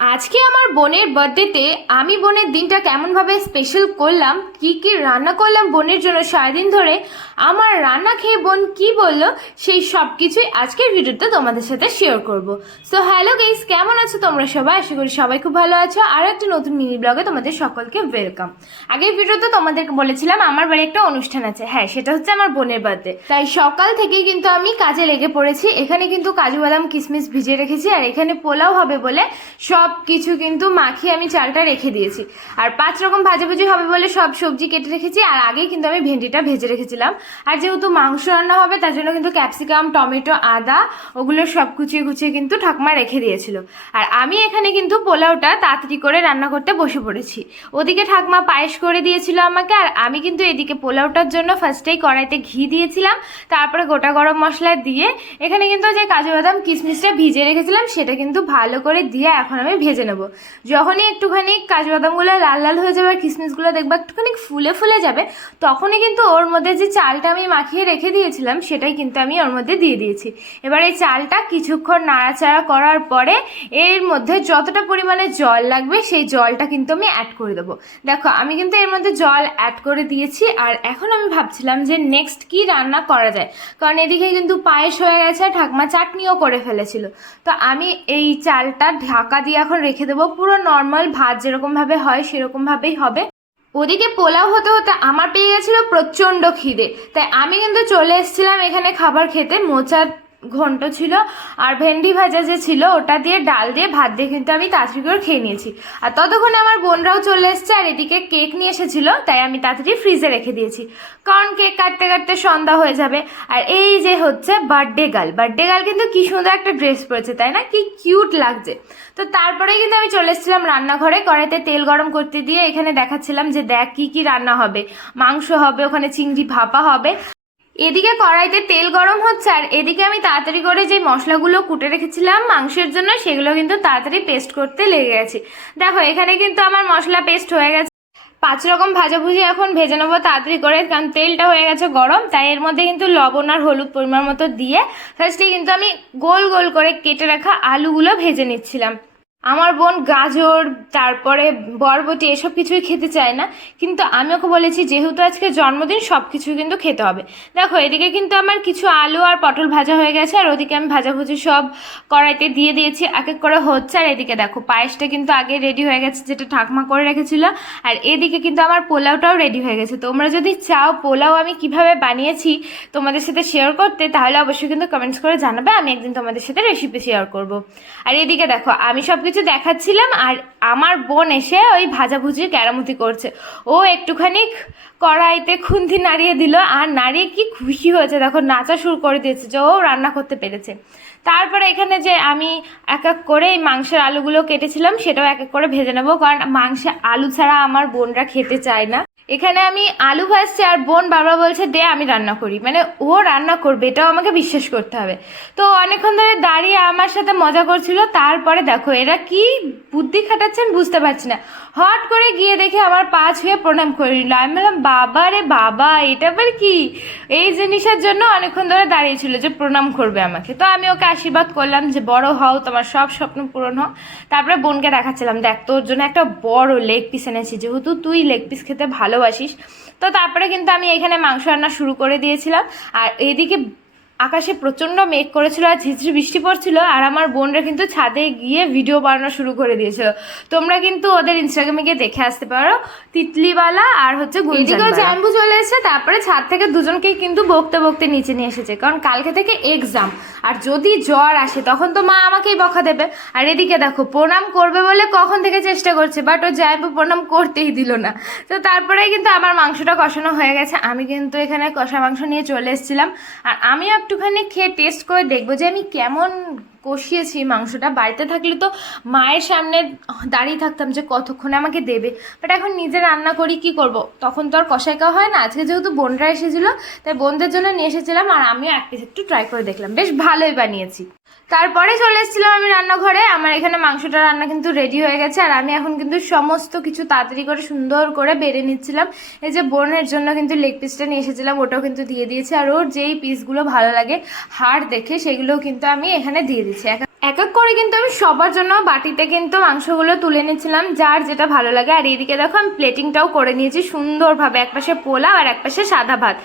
আজকে আমার বোনের বার্থডেতে আমি বোনের দিনটা কেমনভাবে স্পেশাল করলাম, কি কি রান্না করলাম বোনের জন্য সারাদিন ধরে, আমার রান্না খেয়ে বোন কি বলল, সেই সব কিছুই আজকের ভিডিওতে তোমাদের সাথে শেয়ার করব। সো হ্যালো গেইস কেমন আছো তোমরা সবাই? আশা করি সবাই খুব ভালো আছো। আর একটা নতুন মিনি ব্লগে তোমাদের সকলকে ওয়েলকাম আগের ভিডিওতে তোমাদেরকে বলেছিলাম, আমার বাড়ি একটা অনুষ্ঠান আছে। হ্যাঁ সেটা হচ্ছে আমার বোনের বার্থডে। তাই সকাল থেকেই কিন্তু আমি কাজে লেগে পড়েছি। এখানে কিন্তু কাজু বাদাম কিশমিশ ভিজিয়ে রেখেছি। আর এখানে পোলাও হবে বলে সব কিছু কিন্তু মাখিয়ে আমি চালটা রেখে দিয়েছি। আর পাঁচ রকম ভাজাভুজি হবে বলে সব সবজি কেটে রেখেছি, আর আগেই কিন্তু আমি ভেন্ডিটা ভেজে রেখেছিলাম। আর যেহেতু মাংস রান্না হবে, তার জন্য কিন্তু ক্যাপসিকাম, টমেটো, আদা ওগুলো সব কুচিয়ে কুচিয়ে কিন্তু ঠাকমা রেখে দিয়েছিল। আর আমি এখানে কিন্তু পোলাওটা তাড়াতাড়ি করে রান্না করতে বসে পড়েছি। ওদিকে ঠাকমা পায়েস করে দিয়েছিল আমাকে, আর আমি কিন্তু এদিকে পোলাওটার জন্য ফার্স্টেই কড়াইতে ঘি দিয়েছিলাম, তারপরে গোটা গরম মশলা দিয়ে এখানে কিন্তু যে কাজু বাদাম কিশমিশটা ভিজে রেখেছিলাম, সেটা কিন্তু ভালো করে দিয়ে এখন আমি ভেজে নেব। যখনই একটুখানি কাজু বাদামগুলো লাল লাল হয়ে যাবে আর কিশমিশগুলো দেখব একটুখানি ফুলে ফুলে যাবে, তখনই কিন্তু ওর মধ্যে যে চালটা আমি মাখিয়ে রেখে দিয়েছিলাম, সেটাই কিন্তু আমি ওর মধ্যে দিয়ে দিয়েছি। এবার এই চালটা কিছুক্ষণ নাড়াচাড়া করার পরে এর মধ্যে যতটা পরিমাণে জল লাগবে, সেই জলটা কিন্তু আমি অ্যাড করে দেবো। দেখো, আমি কিন্তু এর মধ্যে জল অ্যাড করে দিয়েছি আর এখন আমি ভাবছিলাম যে নেক্সট কি রান্না করা যায়? কারণ এদিকে কিন্তু পায়েস হয়ে গেছে ঠাকমা চাটনিও করে ফেলেছিল। তো আমি এই চালটা ঢাকা দিয়ে এখন রেখে দেবো। পুরো নর্মাল ভাত যেরকম ভাবে হয় সেরকম ভাবেই হবে। ওদিকে পোলাও হতে হতে আমার পেয়ে গেছিল প্রচণ্ড খিদে। তাই আমি কিন্তু চলে এসেছিলাম এখানে খাবার খেতে। মোচা ঘন্ট ছিল আর ভেন্ডি ভাজা যে ছিল, ওটা দিয়ে ডাল দিয়ে ভাত দিয়ে কিন্তু আমি তাড়াতাড়ি করে খেয়ে নিয়েছি। আর ততক্ষণে আমার বোনরাও চলে এসছে আর এদিকে কেক নিয়ে এসেছিল, তাই আমি তাড়াতাড়ি ফ্রিজে রেখে দিয়েছি। কারণ কেক কাটতে কাটতে সন্ধ্যা হয়ে যাবে। আর এই যে হচ্ছে বার্থডে গার্ল। বার্থডে গার্ল কিন্তু কি সুন্দর একটা ড্রেস পরেছে, তাই না? কি কিউট লাগছে। তো তারপরে কিন্তু আমি চলে এসেছিলাম রান্নাঘরে, কড়াইতে তেল গরম করতে দিয়ে এখানে দেখাচ্ছিলাম যে দেখ কি কি রান্না হবে। মাংস হবে, ওখানে চিংড়ি ভাপা হবে। এদিকে কড়াইতে তেল গরম হচ্ছে, আর এদিকে আমি তাড়াতাড়ি করে যে মশলাগুলো কুটে রেখেছিলাম, মাংসের জন্য, সেগুলো কিন্তু তাড়াতাড়ি পেস্ট করতে লেগে গেছে। দেখো, এখানে কিন্তু আমার মশলা পেস্ট হয়ে গেছে। পাঁচ রকম ভাজাভুজি এখন ভেজে নেব তাড়াতাড়ি করে, কারণ তেলটা হয়ে গেছে গরম, তাই এর মধ্যে কিন্তু লবণ আর হলুদ পরিমাণ মতো দিয়ে ফার্স্টে কিন্তু আমি গোল গোল করে কেটে রাখা আলুগুলো ভেজে নিচ্ছিলাম। আমার বোন গাজর, তারপরে বরবটি, এসব কিছুই খেতে চায় না। কিন্তু আমি ওকে বলেছি, যেহেতু আজকে জন্মদিন সব কিছু কিন্তু খেতে হবে। দেখো, এদিকে কিন্তু আমার কিছু আলু আর পটল ভাজা হয়ে গেছে, আর ওদিকে আমি ভাজাভুজি সব কড়াইতে দিয়ে দিয়েছি, এক এক করে হচ্ছে। আর এদিকে দেখো, পায়েসটা কিন্তু আগে রেডি হয়ে গেছে, যেটা ঠাকমা করে রেখেছিল। আর এদিকে কিন্তু আমার পোলাওটাও রেডি হয়ে গেছে। তোমরা যদি চাও পোলাও আমি কীভাবে বানিয়েছি তোমাদের সাথে শেয়ার করতে, তাহলে অবশ্যই কিন্তু কমেন্টস করে জানাবে, আমি একদিন তোমাদের সাথে রেসিপি শেয়ার করব। আর এদিকে দেখো, আমি সব কিছু দেখাচ্ছিলাম আর আমার বোন এসে ওই ভাজাভুজি কেরামতি করছে। ও একটুখানি কড়াইতে খুন্তি নাড়িয়ে দিল আর নাড়িয়ে কি খুশি হয়েছে। দেখো, নাচা শুরু করে দিয়েছে যে ও রান্না করতে পেরেছে। তারপরে এখানে যে আমি এক এক করে এই মাংসের আলুগুলো কেটেছিলাম, সেটাও এক এক করে ভেজে নেব। কারণ মাংসে আলু ছাড়া আমার বোনরা খেতে চায় না। এখানে আমি আলু ভাজছি আর বোন বাবা বলছে, দে, আমি রান্না করি। মানে ও রান্না করবে, এটাও আমাকে বিশ্বাস করতে হবে। তো অনেকক্ষণ ধরে দাঁড়িয়ে আমার সাথে মজা করছিল, তারপরে দেখো, এরা কি বুদ্ধি খাটাচ্ছেন বুঝতে পারছি না। হট করে গিয়ে দেখে আমার পা ছুঁয়ে প্রণাম করে নিল। আমি বললাম, বাবা রে বাবা, এটা আবার কি? এই জিনিসের জন্য অনেকক্ষণ ধরে দাঁড়িয়েছিল যে প্রণাম করবে আমাকে। তো আমি ওকে আশীর্বাদ করলাম যে, বড় হও, তোমার সব স্বপ্ন পূরণ হও তারপরে বোনকে দেখাচ্ছিলাম, দেখ, তোর জন্য একটা বড় লেগ পিস এনেছি। যেহেতু তুই লেগ পিস খেতে ভালোবাসিস। তো তারপরে কিন্তু আমি এখানে মাংস রান্না শুরু করে দিয়েছিলাম। আর এদিকে আকাশে প্রচণ্ড মেঘ করেছিল আর ঝিঝি বৃষ্টি পড়ছিল আর আমার বোনরা কিন্তু ছাদে গিয়ে ভিডিও বানানো শুরু করে দিয়েছিল। তোমরা কিন্তু ওদের ইনস্টাগ্রামে গিয়ে দেখে আসতে পারো। তিতলিওয়ালা আর হচ্ছে এদিকেও জাম্বু চলে এসেছে তারপরে ছাদ থেকে দুজনকেই কিন্তু বকতে বকতে নিচে নিয়ে এসেছে কারণ কালকে থেকে এক্সাম আর যদি জ্বর আসে তখন তো মা আমাকেই বকা দেবে। আর এদিকে দেখো প্রণাম করবে বলে কখন থেকে চেষ্টা করছে বাট ও জাম্বু প্রণাম করতেই দিল না। তো তারপরেই কিন্তু আমার মাংসটা কষানো হয়ে গেছে। আমি কিন্তু এখানে কষা মাংস নিয়ে চলে এসেছিলাম। আর আমিও একটুখানি খেয়ে টেস্ট করে দেখব যে আমি কেমন কষিয়েছি মাংসটা। বাড়িতে থাকলে তো মায়ের সামনে দাঁড়িয়ে থাকতাম যে কতক্ষণে আমাকে দেবে। বাট এখন নিজে রান্না করি, কি করব? তখন তো আর কষাই খাওয়া হয় না। আজকে যেহেতু বোনরা এসেছিল, তাই বোনদের জন্য নিয়ে এসেছিলাম আর আমিও এক পিস একটু ট্রাই করে দেখলাম। বেশ ভালোই বানিয়েছি। তারপরে চলে এসেছিলাম আমি রান্নাঘরে। আমার এখানে মাংসটা রান্না কিন্তু রেডি হয়ে গেছে। আর আমি এখন কিন্তু সমস্ত কিছু তাড়াতাড়ি করে সুন্দর করে বেড়ে নিচ্ছিলাম। এই যে বোনের জন্য কিন্তু লেগ পিসটা নিয়ে এসেছিলাম, ওটাও কিন্তু দিয়ে দিয়েছি। আর ওর যেই পিসগুলো ভালো লাগে, হাড় দেখে সেগুলোও কিন্তু আমি এখানে দিয়ে দিচ্ছি। এক- এক এক করে কিন্তু আমি সবার জন্য বাটিতে কিন্তু মাংসগুলো তুলে নিয়েছিলাম, যার যেটা ভালো লাগে। আর এইদিকে দেখো, আমি প্লেটিংটাও করে নিয়েছি সুন্দরভাবে, একপাশে পোলাও আর একপাশে সাদা ভাত।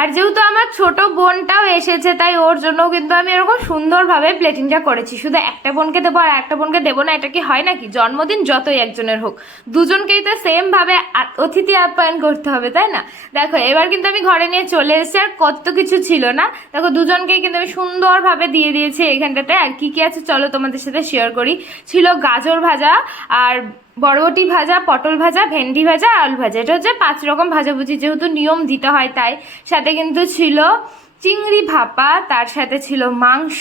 আর যেহেতু আমার ছোট বোনটাও এসেছে, তাই ওর জন্য কিন্তু আমি এরকম সুন্দরভাবে প্লেটিংটা করেছি। শুধু একটা বোনকে দেবো আর একটা বোনকে দেবো না, এটা কি হয় নাকি? জন্মদিন যতই একজনের হোক। দুজনকেই তো সেমভাবে অতিথি আপ্যায়ন করতে হবে, তাই না? দেখো, এবার কিন্তু আমি ঘরে নিয়ে চলে এসেছি, আর কত কিছু ছিল না। দেখো, দুজনকেই কিন্তু আমি সুন্দরভাবে দিয়ে দিয়েছি এখানটাতে। আর কি কি আছে চলো তোমাদের সাথে শেয়ার করি। ছিল গাজর ভাজা, আর বরবটি ভাজা, পটল ভাজা, ভেন্ডি ভাজা, আলু ভাজা। এটা হচ্ছে পাঁচ রকম ভাজাভুজি, যেহেতু নিয়ম দিতে হয় তাই। সাথে কিন্তু ছিল চিংড়ি ভাপা, তার সাথে ছিল মাংস,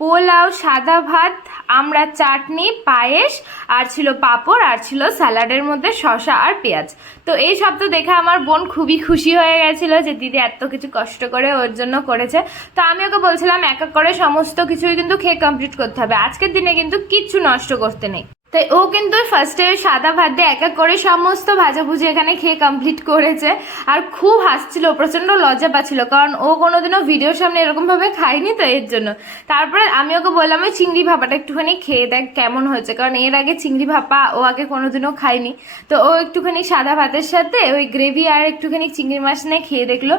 পোলাও, সাদা ভাত, আমরা চাটনি, পায়েস, আর ছিল পাঁপড়, আর ছিল স্যালাডের মধ্যে শসা আর পেঁয়াজ। তো এই সব তো দেখে আমার বোন খুবই খুশি হয়ে গেছিল যে দিদি এত কিছু কষ্ট করে ওর জন্য করেছে। তো আমি ওকে বলছিলাম, এক এক করে সমস্ত কিছুই কিন্তু খেয়ে কমপ্লিট করতে হবে। আজকের দিনে কিন্তু কিচ্ছু নষ্ট করতে নেই। তাই ও কিন্তু ফার্স্টে সাদা ভাত দিয়ে এক এক করে সমস্ত ভাজাভুজি এখানে খেয়ে কমপ্লিট করেছে। আর খুব হাসছিল, প্রচণ্ড লজ্জা পাচ্ছিল, কারণ ও কোনোদিনও ভিডিওর সামনে এরকমভাবে খায়নি তো এর জন্য। তারপরে আমি ওকে বললাম, ওই চিংড়ি ভাপাটা একটুখানি খেয়ে দেখ কেমন হয়েছে। কারণ এর আগে চিংড়ি ভাপা ও আগে কোনোদিনও খায়নি। তো ও একটুখানি সাদা ভাতের সাথে ওই গ্রেভি আর একটুখানি চিংড়ি মাছ নিয়ে খেয়ে দেখল।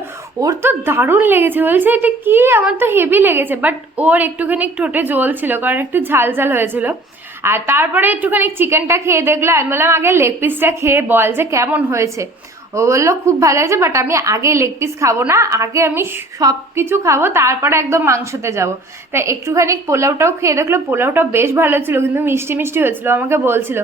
ওর তো দারুণ লেগেছে। বলছে, এটা কি? আমার তো হেভি লেগেছে। বাট ওর একটুখানি ঠোঁটে জল ছিল, কারণ একটু ঝাল ঝাল হয়েছিল। আর তারপরে একটুখানি চিকেনটা খেয়ে দেখল আমি বললাম, আগে লেগ পিসটা খেয়ে বল যে কেমন হয়েছে। ও বলল, খুব ভালো হয়েছে বাট আমি আগে লেগ পিস খাব না, আগে আমি সব কিছু খাব, তারপরে একদম মাংসতে যাব। তাই একটুখানি পোলাওটাও খেয়ে দেখল, পোলাওটা বেশ ভালো ছিল, কিন্তু মিষ্টি মিষ্টি হয়েছিল, আমাকে বলছিল।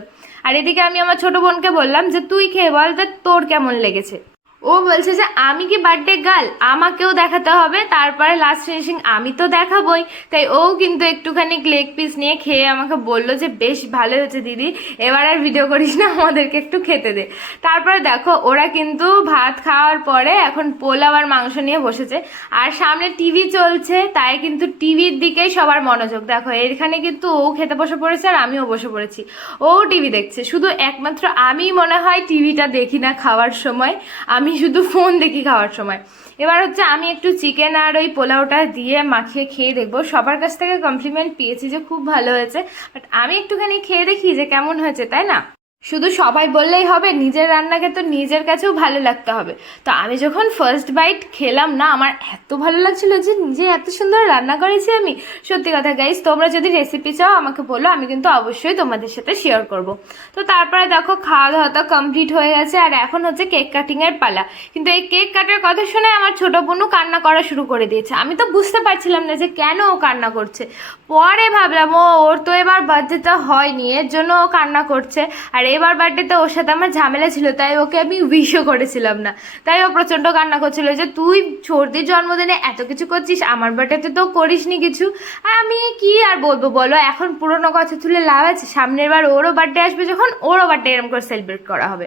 আর এদিকে আমি আমার ছোট বোনকে বললাম যে, তুই খেয়ে বল তা তোর কেমন লেগেছে? ও বলছে যে, আমি কি বার্থডে গার্ল আমাকেও দেখাতে হবে। তারপরে লাস্ট ফিনিশিং আমি তো দেখাবই। তাই ও কিন্তু একটুখানি লেগ পিস নিয়ে খেয়ে আমাকে বলল যে, বেশ ভালো হয়েছে দিদি। এবার আর ভিডিও করিস না, আমাদেরকে একটু খেতে দে। তারপরে দেখো, ওরা কিন্তু ভাত খাওয়ার পরে এখন পোলাও আর মাংস নিয়ে বসেছে। আর সামনে টিভি চলছে, তাই কিন্তু টিভির দিকেই সবার মনোযোগ। দেখো, এখানে কিন্তু ও খেতে বসে পড়েছে আর আমিও বসে পড়েছি। ও টিভি দেখছে। শুধু একমাত্র আমি মনে হয় টিভিটা দেখি না খাওয়ার সময়। আমি শুধু ফোন দেখি খাওয়ার সময়। এবার হচ্ছে আমি একটু চিকেন আর ওই পোলাওটা দিয়ে মাখিয়ে খেয়ে দেখব। সবার কাছ থেকে কমপ্লিমেন্ট পেয়েছি যে খুব ভালো হয়েছে। বাট আমি একটুখানি খেয়ে দেখি যে কেমন হয়েছে, তাই না? শুধু সবাই বললেই হবে, নিজের রান্নাকে তো নিজের কাছেও ভালো লাগতে হবে। তো আমি যখন ফার্স্ট বাইট খেলাম না, আমার এত ভালো লাগছিল যে নিজে এত সুন্দর রান্না করেছি আমি। সত্যি কথা গাইস তোমরা যদি রেসিপি চাও, আমাকে বলো, আমি কিন্তু অবশ্যই তোমাদের সাথে শেয়ার করব। তো তারপরে দেখো খাওয়া দাওয়া তো কমপ্লিট হয়ে গেছে, আর এখন হচ্ছে কেক কাটিংয়ের পালা। কিন্তু এই কেক কাটার কথা শুনে আমার ছোট বোনও কান্না করা শুরু করে দিয়েছে। আমি তো বুঝতে পারছিলাম না যে কেন ও কান্না করছে। পরে ভাবলাম, ও, ওর তো এবার বার্থডেটা হয়নি, এর জন্য ও কান্না করছে। আর এবার বার্থডেতে ওর সাথে আমার ঝামেলা ছিল, তাই ওকে আমি উইশও করেছিলাম না। তাই ও প্রচণ্ড কান্না করছিল যে, তুই সর্দির জন্মদিনে এত কিছু করছিস, আমার বার্থডেতে তো করিসনি কিছু। আর আমি কি আর বলব বলো, এখন পুরোনো কথা তুলে লাভ আছে। সামনের বার ওরও বার্থডে আসবে যখন ওরও বার্থডে এরকম করে সেলিব্রেট করা হবে।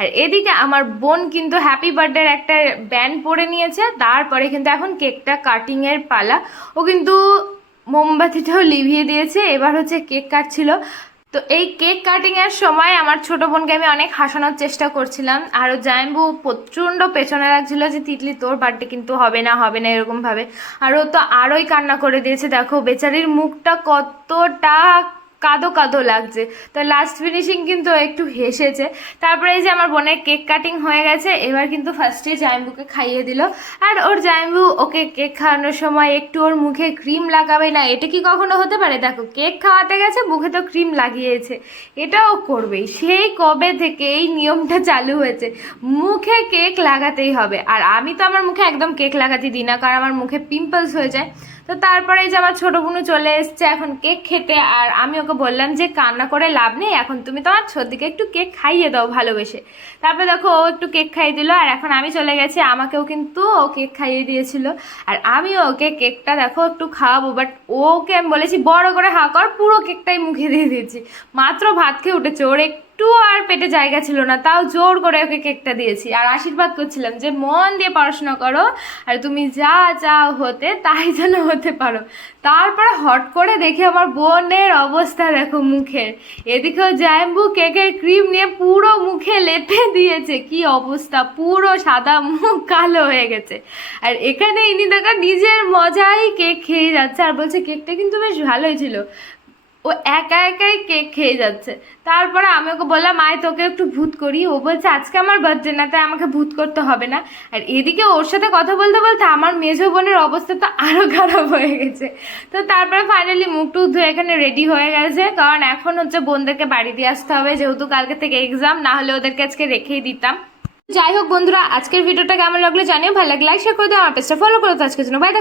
আর এদিকে আমার বোন কিন্তু হ্যাপি বার্থডের একটা ব্যান্ড পরে নিয়েছে, তারপরে কিন্তু এখন কেকটা কাটিংয়ের পালা। ও কিন্তু মোমবাতিটাও লিভিয়ে দিয়েছে, এবার হচ্ছে কেক কাটছিল। তো এই কেক কাটিং এর সময় আমার ছোট বোনকে আমি অনেক হাসানোর চেষ্টা করছিলাম। আর জায়ম্বু প্রচণ্ড পেছনে লাগছিল যে, তিতলি, তোর বার্থডে কিন্তু হবে না হবে না, এরকম ভাবে। আর ও তো আরোই কান্না করে দিয়েছে। দেখো, বেচারির মুখটা কতটা কাদো কাদো লাগছে। তো লাস্ট ফিনিশিং কিন্তু একটু হেসেছে। তারপরে এই যে আমার বোনের কেক কাটিং হয়ে গেছে, এবার কিন্তু ফার্স্টে জাইম্বুকে খাইয়ে দিল। আর ওর জাইম্বু ওকে কেক খাওয়ানোর সময় একটু ওর মুখে ক্রিম লাগাবে না, এটা কি কখনো হতে পারে? দেখো কেক খাওয়াতে গেছে, মুখে তো ক্রিম লাগিয়েছে। এটাও করবেই। সেই কবে থেকে এই নিয়মটা চালু হয়েছে, মুখে কেক লাগাতেই হবে। আর আমি তো আমার মুখে একদম কেক লাগাতে দিই না, কারণ আমার মুখে পিম্পলস হয়ে যায়। তো তারপরে যে আমার ছোটো বোনও চলে এসছে, এখন কেক খেতে, আর আমি ওকে বললাম যে কান্না করে লাভ নেই, এখন তুমি তোমার ছদিকে একটু কেক খাইয়ে দাও ভালোবেসে। তারপরে দেখো, ও একটু কেক খাইয়ে দিল, আর এখন আমি চলে গেছি, আমাকেও কিন্তু ও কেক খাইয়ে দিয়েছিল। আর আমি ওকে কেকটা দেখো, একটু খাওয়াবো বাট ওকে আমি বলেছি, বড় করে হা কর, পুরো কেকটাই মুখে দিয়ে দিয়েছি। মাত্র ভাত খেয়ে উঠেছে, ওর একটু আর পেটে জায়গা ছিল না, তাও জোর করে ওকে কেকটা দিয়েছি। আর আশীর্বাদ করছিলাম যে, মন দিয়ে পড়াশোনা করো, আর তুমি যা চাও হতে তাই যেন হতে পারো। তারপরে হট করে দেখি আমার বোনের অবস্থা দেখো মুখের। এদিকেও জাম্বু কেকের ক্রিম নিয়ে পুরো মুখে লেপে দিয়েছে। কি অবস্থা? পুরো সাদা মুখ কালো হয়ে গেছে। আর এখানে ইনি দেখো নিজের মজাই কেক খেয়ে যাচ্ছে। আর বলছে, কেকটা কিন্তু বেশ ভালোই ছিল। ও একা একাই কেক খেয়ে যাচ্ছে। তারপরে আমি ওকে বললাম, আয়, তোকে একটু ভূত করি। ও বলছে, আজকে আমার বার্থডে না, তাই আমাকে ভূত করতে হবে না। আর এদিকে ওর সাথে কথা বলতে বলতে আমার মেজো বোনের অবস্থা তো আরও খারাপ হয়ে গেছে। তো তারপরে ফাইনালি মুখ টুক ধুয়ে এখানে রেডি হয়ে গেছে। কারণ এখন হচ্ছে বোনদেরকে বাড়ি দিয়ে আসতে হবে। যেহেতু কালকে থেকে এক্সাম না হলে ওদেরকে আজকে রেখেই দিতাম। যাই হোক বন্ধুরা, আজকের ভিডিওটা কেমন লাগল জানিও। ভালো লাগলে লাইক শেয়ার করে দাও। আমার পেজটা ফলো করো তো আজকের জন্য বাই